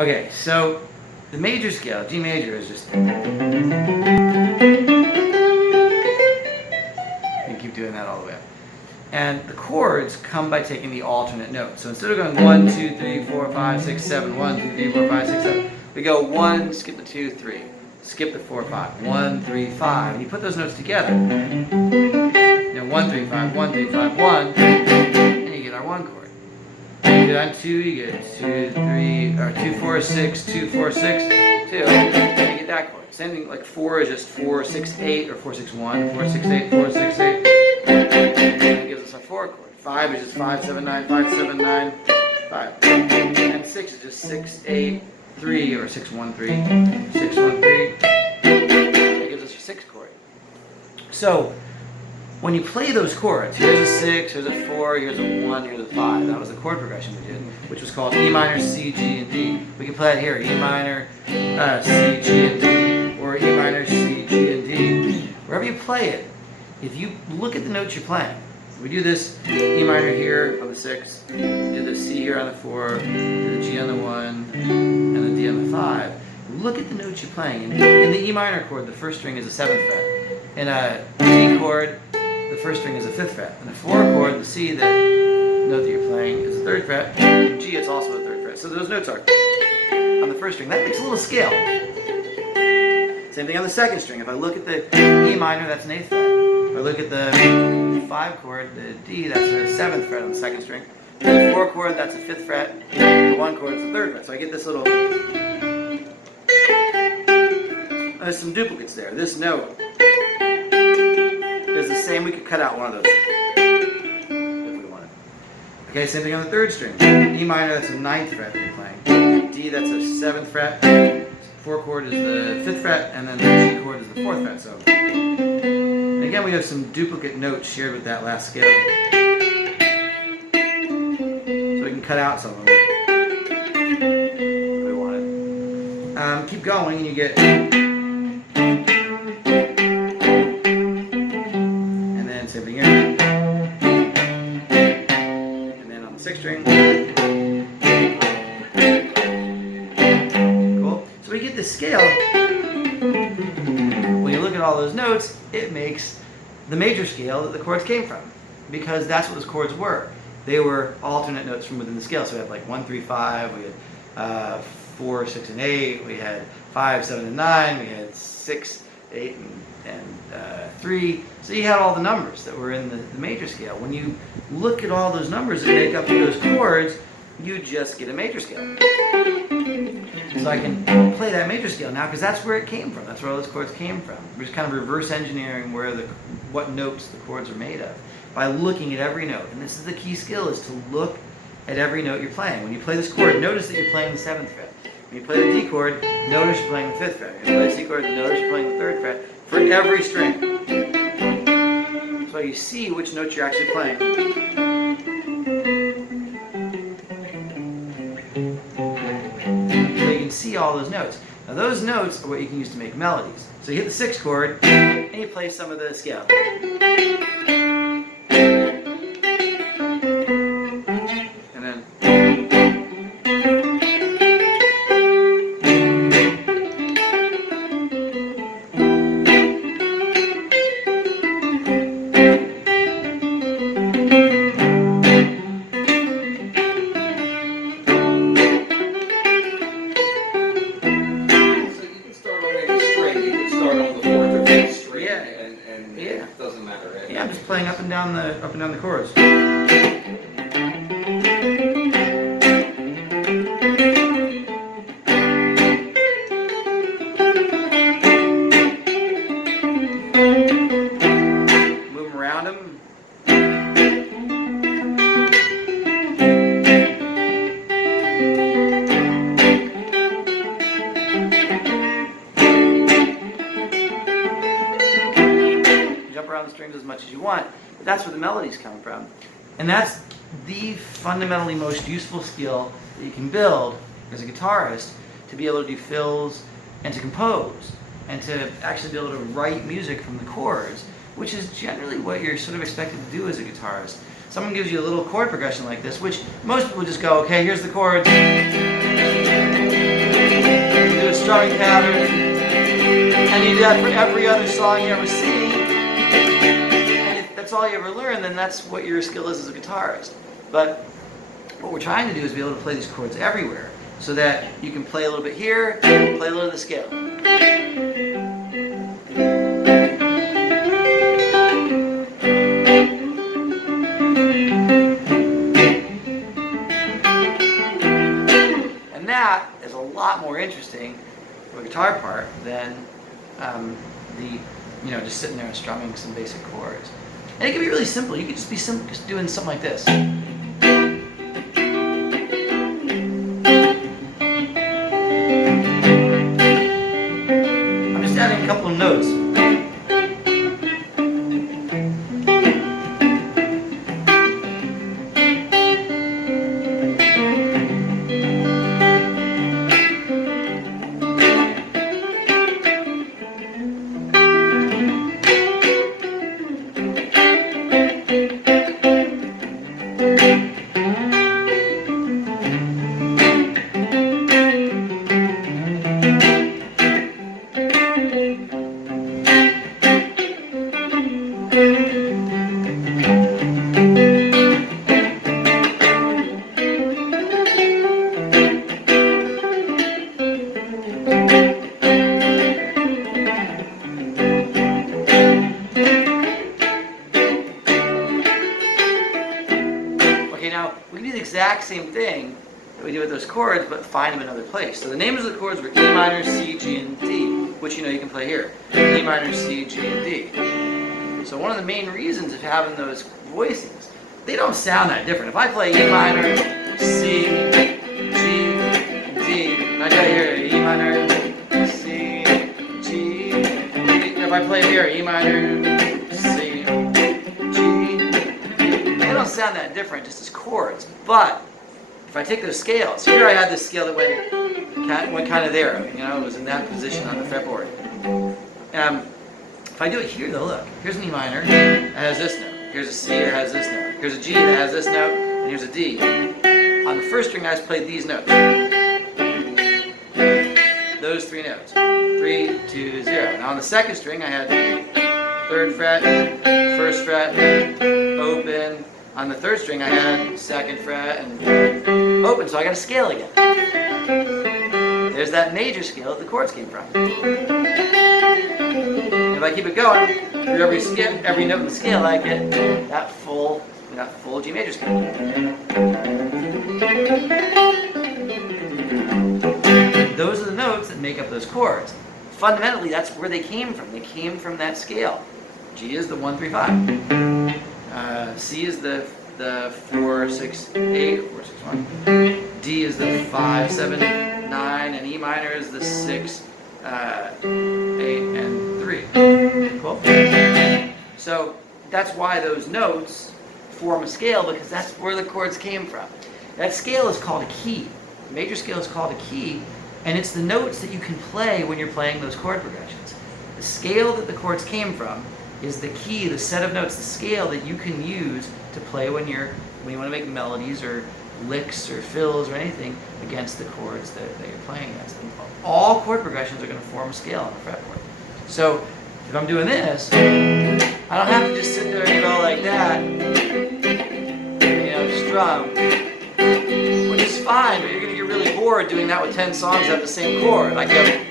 Okay, so the major scale, G major, is just. You keep doing that all the way up. And the chords come by taking the alternate notes. So instead of going 1, 2, 3, 4, 5, 6, 7, 1, 2, 3, 4, 5, 6, 7, we go 1, skip the 2, 3, skip the 4, 5, 1, 3, 5. And you put those notes together. Now 1, 3, 5, 1, 3, 5, 1, and you get our 1 chord. You get on 2, you get 2, 3, or 2, 4, 6, 2, 4, 6, 2, and you get that chord. Same thing, like 4 is just 4, 6, 8, or 4, 6, 1, 4, 6, 8, 4, 6, 8. That gives us our 4 chord. 5 is just 5, 7, 9, 5, 7, 9, 5. And 6 is just 6, 8, 3, or 6, 1, 3, 6, 1, 3. That gives us our 6 chord. So, when you play those chords, here's a 6, here's a 4, here's a 1, here's a 5. That was the chord progression we did, which was called E minor, C, G, and D. We can play it here, E minor, C, G, and D, or E minor, C, G, and D. Wherever you play it, if you look at the notes you're playing, we do this E minor here on the 6, do the C here on the 4, do the G on the 1, and the D on the 5. Look at the notes you're playing. In the E minor chord, the first string is a 7th fret. In a D chord, the first string is a 5th fret. In the 4 chord, the C, the note that you're playing, is a 3rd fret. In G, it's also a 3rd fret. So those notes are on the first string. That makes a little scale. Same thing on the 2nd string. If I look at the E minor, that's an 8th fret. If I look at the 5 chord, the D, that's a 7th fret on the 2nd string. The 4 chord, that's a 5th fret. The 1 chord is a 3rd fret. So I get this little. There's some duplicates there. This note is the same. We could cut out one of those if we wanted. Okay, same thing on the 3rd string. E minor, that's a 9th fret that you're playing. D, that's a 7th fret. 4 chord is the 5th fret, and then the G chord is the 4th fret. So, and again, we have some duplicate notes shared with that last scale. So we can cut out some of them if we wanted. Keep going, and you get. Same thing here. And then on the 6th string. Cool. So we get this scale. When you look at all those notes, it makes the major scale that the chords came from. Because that's what those chords were. They were alternate notes from within the scale. So we had like 1, 3, 5, we had 4, 6, and 8, we had 5, 7, and 9, we had 6, 8, and 3. So you had all the numbers that were in the major scale. When you look at all those numbers that make up those chords, you just get a major scale. So I can play that major scale now because that's where it came from. That's where all those chords came from. We're just kind of reverse engineering what notes the chords are made of by looking at every note. And this is the key skill, is to look at every note you're playing. When you play this chord, notice that you're playing the 7th fret. When you play the D chord, notice you're playing the 5th fret. When you play the C chord, notice you're playing the 3rd fret for every string. So you see which notes you're actually playing. So you can see all those notes. Now those notes are what you can use to make melodies. So you hit the 6th chord, and you play some of the scale. And then. Yeah, I'm just playing up and down the chords. Move them around them. Around the strings as much as you want, but that's where the melodies come from. And that's the fundamentally most useful skill that you can build as a guitarist, to be able to do fills and to compose and to actually be able to write music from the chords, which is generally what you're sort of expected to do as a guitarist. Someone gives you a little chord progression like this, which most people just go, okay, here's the chords. strumming pattern, and you do that for every other song you ever sing, and if that's all you ever learn, then that's what your skill is as a guitarist. But what we're trying to do is be able to play these chords everywhere, so that you can play a little bit here, play a little of the scale. And that is a lot more interesting for a guitar part than just sitting there and strumming some basic chords. And it can be really simple. You could just be just doing something like this. I'm just adding a couple of notes. Now, we can do the exact same thing that we do with those chords, but find them in another place. So the names of the chords were E minor, C, G, and D, which you can play here. E minor, C, G, and D. So one of the main reasons of having those voicings, they don't sound that different. If I play E minor, C, G, D, and I got here E minor, C, G, D. If I play here E minor, C, G, they don't sound that different, just as chords. But if I take those scales, here I had this scale that went kind of there, it was in that position on the fretboard. If I do it here though, look, here's an E minor, it has this note. Here's a C, that has this note. Here's a G, that has this note, and here's a D. On the first string, I just played these notes. Those three notes. 3, 2, 0. Now on the second string, I had 3rd fret, 1st fret, open. On the 3rd string, I had 2nd fret and open, so I got a scale again. There's that major scale that the chords came from. If I keep it going, through every skip, every note in the scale, I get that full G major scale. Those are the notes that make up those chords. Fundamentally, that's where they came from. They came from that scale. G is the 1, 3, 5. C is the 4, 6, 8, 4, 6, 1. D is the 5, 7, 9, and E minor is the 6, 8, and 3. Cool? So that's why those notes form a scale, because that's where the chords came from. That scale is called a key. The major scale is called a key, and it's the notes that you can play when you're playing those chord progressions. The scale that the chords came from is the key, the set of notes, the scale that you can use to play when you want to make melodies or licks or fills or anything against the chords that you're playing against. And all chord progressions are going to form a scale on the fretboard. So if I'm doing this, I don't have to just sit there and go like that, strum, which is fine, but you're going to get really bored doing that with 10 songs that have the same chord. I go.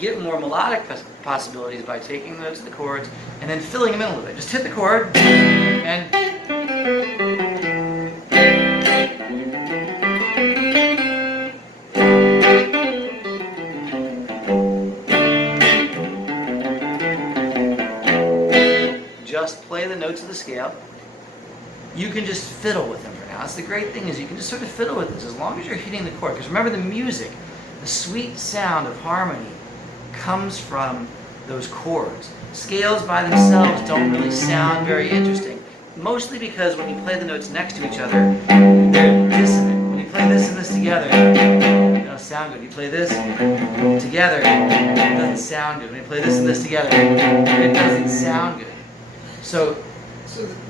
get more melodic possibilities by taking the notes of the chords and then filling them in a little bit. Just hit the chord and just play the notes of the scale. You can just fiddle with them for now. That's the great thing, is you can just sort of fiddle with this as long as you're hitting the chord. Because remember, the music, the sweet sound of harmony comes from those chords. Scales by themselves don't really sound very interesting. Mostly because when you play the notes next to each other, they're dissonant. When you play this and this together, it doesn't sound good. You play this together, it doesn't sound good. When you play this and this together, it doesn't sound good. So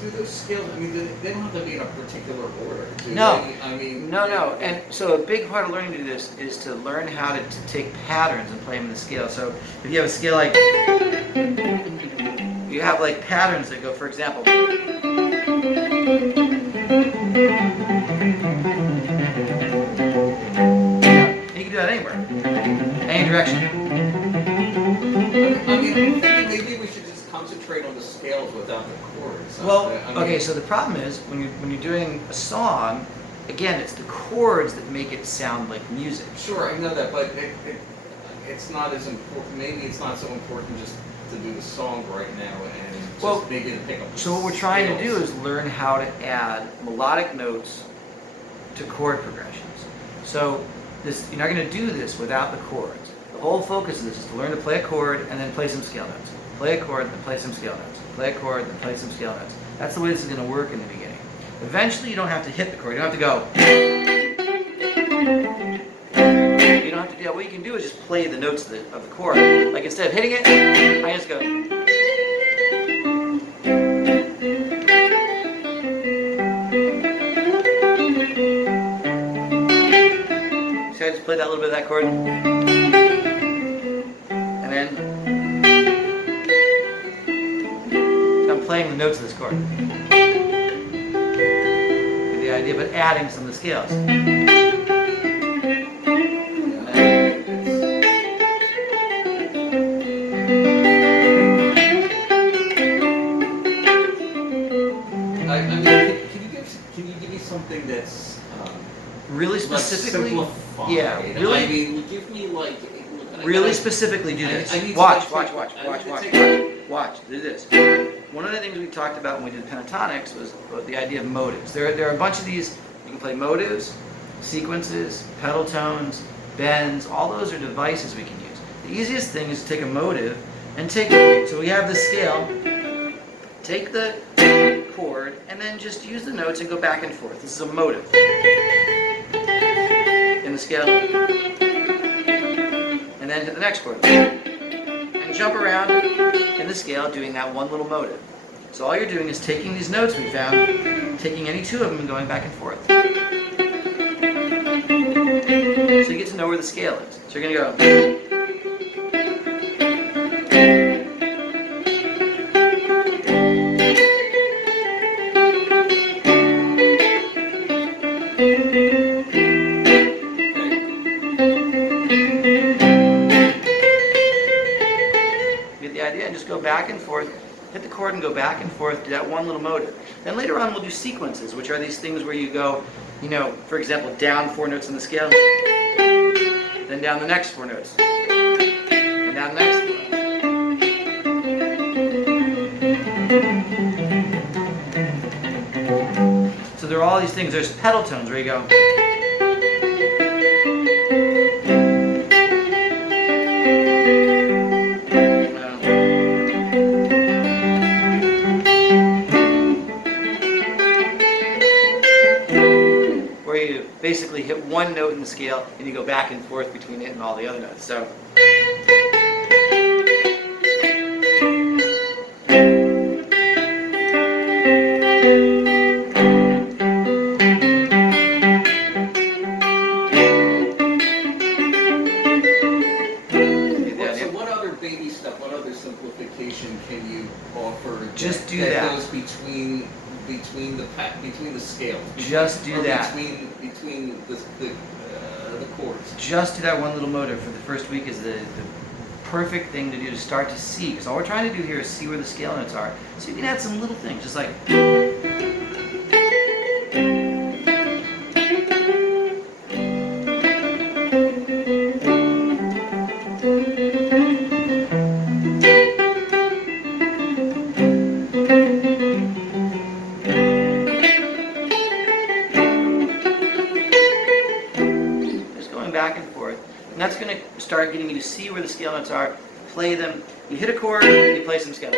do those scales, I mean, they don't have to be in a particular order, do no, they? I mean... No. And so a big part of learning to do this is to learn how to take patterns and play them in the scale. So if you have a scale like, you have like patterns that go, for example, you can do that anywhere, any direction. I mean, maybe we should just concentrate on the scales without the chords. Well, okay, so the problem is when you're doing a song, again, it's the chords that make it sound like music. Sure, I know that, but it's not as important. Maybe it's not so important just to do the song right now and just maybe to pick up the So what we're trying to scales. do is learn how to add melodic notes to chord progressions. So this, you're not going to do this without the chords. The whole focus of this is to learn to play a chord and then play some scale notes. Play a chord, then play some scale notes. Play a chord, then play some scale notes. That's the way this is going to work in the beginning. Eventually, you don't have to hit the chord. You don't have to go. You don't have to do that. What you can do is just play the notes of the chord. Like instead of hitting it, I just go. So I just play that little bit of that chord. And then I'm playing the notes of this chord. With the idea of adding some of the scales. Can you give me something that's Really specifically, simplified? yeah, really. I mean, give me like. Really specifically do this. I need to Watch. take- Watch. Do this. One of the things we talked about when we did pentatonics was the idea of motives. There are a bunch of these. You can play motives, sequences, pedal tones, bends. All those are devices we can use. The easiest thing is to take a motive and take. So we have the scale. Take the chord and then just use the notes and go back and forth. This is a motive in the scale. And then hit the next chord. And jump around in the scale doing that one little motive. So all you're doing is taking these notes we found, taking any two of them and going back and forth. So you get to know where the scale is. So you're going to go. And just go back and forth, hit the chord and go back and forth, do that one little motive. Then later on we'll do sequences, which are these things where you go, for example, down 4 notes in the scale, then down the next 4 notes, and down the next 4. So there are all these things. There's pedal tones where you go. Basically hit one note in the scale and you go back and forth between it and all the other notes. So what other baby stuff, what other simplification can you offer? Just do that. Goes between the scales. Just do that. Between the chords. Just do that one little motive for the first week is the perfect thing to do to start to see, because all we're trying to do here is see where the scale notes are. So you can add some little things, just like. Back and forth, and that's going to start getting you to see where the scale notes are, play them. You hit a chord, you play some scale.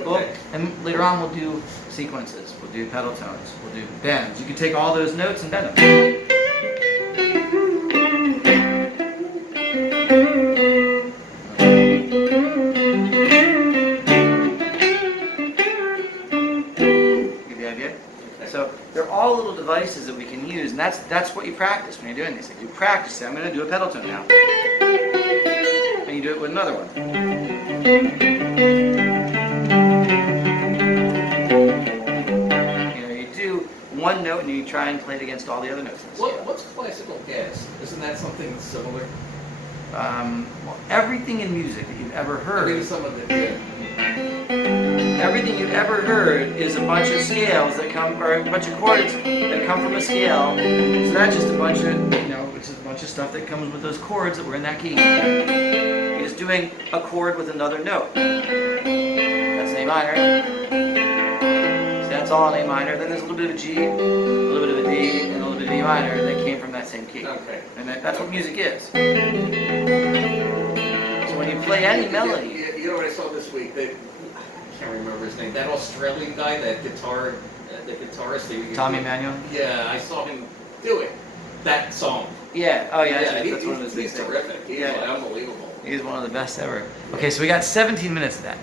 Well, and later on we'll do sequences, we'll do pedal tones, we'll do bends. You can take all those notes and bend them. So they're all little devices that we can use, and that's what you practice when you're doing these things. You practice it. I'm going to do a pedal tone now. And you do it with another one. You do one note and you try and play it against all the other notes. What's classical gas? Isn't that something similar? Well, everything in music that you've ever heard. Maybe some of it, Everything you've ever heard is a bunch of scales that come, or a bunch of chords that come from a scale. So that's just a bunch of, it's a bunch of stuff that comes with those chords that were in that key. You're just doing a chord with another note. That's an A minor. So that's all in A minor. Then there's a little bit of a G, a little bit of a D, and a little bit of E minor that came from that same key. Okay. And that's what music is. So when you play any melody. You know what I saw this week? I can't remember his name. That Australian guy, the guitarist. Tommy Emmanuel? Yeah, I saw him do it. That song. Yeah. Oh yeah. That's one of his. He's terrific. He's unbelievable. He's one of the best ever. Okay, so we got 17 minutes of that.